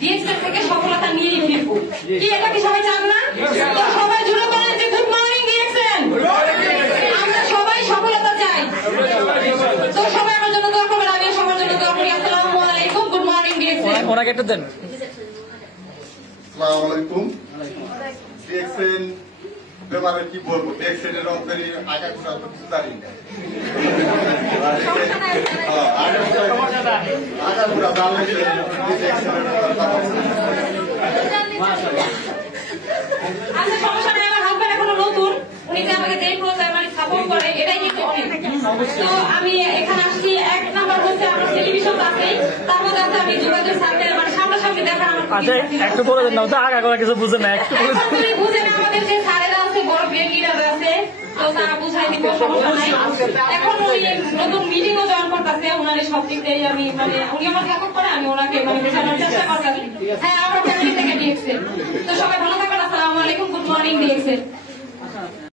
DXL থেকে সফলতা নিয়েই ফিরবো। কি এটা কি সবাই চান না? তো সবাই জুড়ে বলেন যে গুড মর্নিং ডিএক্সএল। আমরা সবাই সফলতা চাই। তো সবাই আমার জন্য দোয়া করবেন, আমিও সবার জন্য দোয়া করি। আসসালামু আলাইকুম, গুড মর্নিং ডিএক্সএল। ওনাকে একটু দেন। আসসালামু আলাইকুম। ডিএক্সএল ব্যাপারে কি বলবো, ডিএক্সএল এর অন্তরে আগা কোথাও তো কিছু জানি না। আগা পুরা জানলে আচ্ছা সমস্যা নেই, আমার হাজবেন্ড এখনো নতুন, উনি যে আমাকে যেই প্রোগ্রাম মানে সাপোর্ট করে এটাই কিন্তু অনেক। তো আমি এখানে আসছি, এক নাম্বার হচ্ছে আমার টেলিভিশন আছে, তার মধ্যে আছে আমি যোগাযোগ সার্কেল মানে সামনাসামনি দেখা আমার। আচ্ছা একটু বলে দেন না, তো আগা করা কিছু বুঝে না, একটু তুমি বুঝে না, আমাদের যে স্যারেরা আছে বড় গ্রেড লিডার আছে, তো তারা বুঝাই দিব, সমস্যা নাই। এখন ওই নতুন মিটিংও জয়েন করতেছে, ওনার সব দিক দিয়ে আমি মানে উনি আমার সাপোর্ট করে, আমি ওনাকে মানে বোঝানোর চেষ্টা করতেছি। হ্যাঁ আমরা ফ্যামিলি থেকে ডিএক্সএল। তো সবাই ভালো থাকবেন, আসসালামু আলাইকুম, গুড মর্নিং ডিএক্সএল।